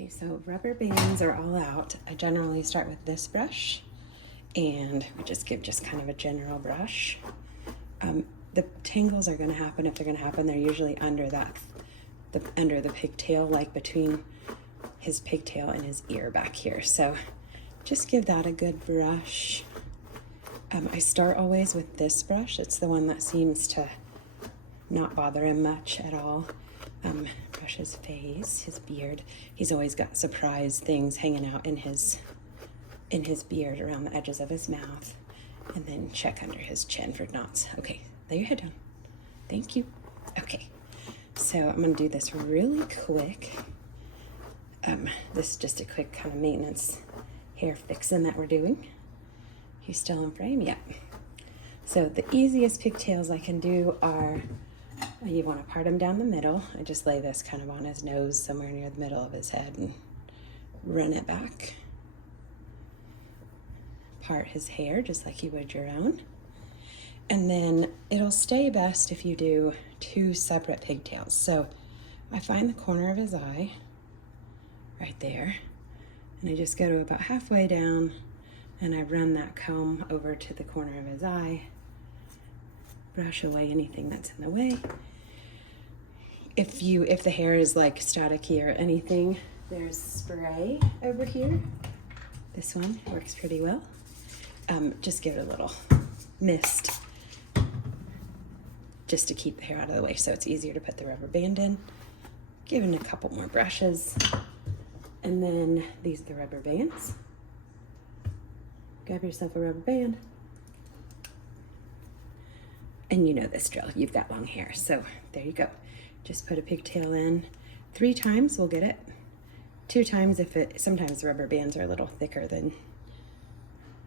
Okay, so rubber bands are all out. I generally start with this brush and we just give kind of a general brush. The tangles are going to happen. If they're going to happen, they're usually under under the pigtail, like between his pigtail and his ear back here. So just give that a good brush. I start always with this brush. It's the one that seems to not bother him much at all. Brush his face, his beard. He's always got surprise things hanging out in his beard around the edges of his mouth. And then check under his chin for knots. Okay, lay your head down. Thank you. Okay, so I'm gonna do this really quick. This is just a quick kind of maintenance hair fixing that we're doing. He's still in frame? Yeah. So the easiest pigtails I can do are, you want to part him down the middle. I just lay this kind of on his nose somewhere near the middle of his head and run it back. Part his hair just like you would your own. And then it'll stay best if you do 2 separate pigtails. So I find the corner of his eye right there, and I just go to about halfway down and I run that comb over to the corner of his eye, brush away anything that's in the way. If the hair is like staticky or anything, there's spray over here. This one works pretty well. Just give it a little mist just to keep the hair out of the way so it's easier to put the rubber band in. Give it a couple more brushes. And then these are the rubber bands. Grab yourself a rubber band. And you know this drill, you've got long hair, so there you go. Just put a pigtail in 3 times, we'll get it. 2 times sometimes rubber bands are a little thicker than,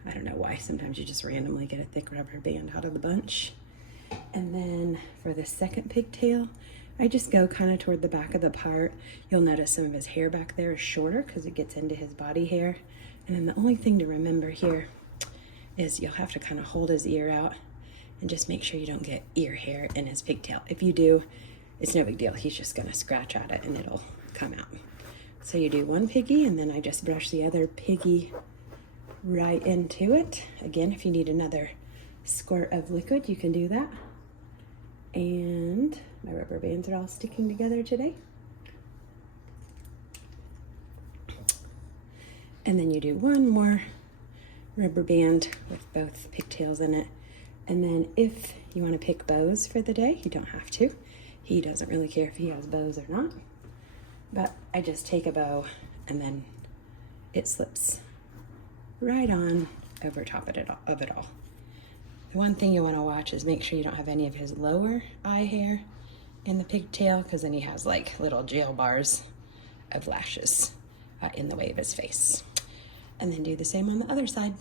I don't know why, sometimes you just randomly get a thick rubber band out of the bunch. And then for the second pigtail, I just go kind of toward the back of the part. You'll notice some of his hair back there is shorter because it gets into his body hair. And then the only thing to remember here is you'll have to kind of hold his ear out and just make sure you don't get ear hair in his pigtail. If you do, it's no big deal. He's just gonna scratch at it and it'll come out. So you do 1 piggy and then I just brush the other piggy right into it. Again, if you need another squirt of liquid, you can do that. And my rubber bands are all sticking together today. And then you do 1 more rubber band with both pigtails in it. And then if you want to pick bows for the day, you don't have to. He doesn't really care if he has bows or not. But I just take a bow and then it slips right on over top of it all. The one thing you want to watch is make sure you don't have any of his lower eye hair in the pigtail, because then he has like little jail bars of lashes in the way of his face. And then do the same on the other side.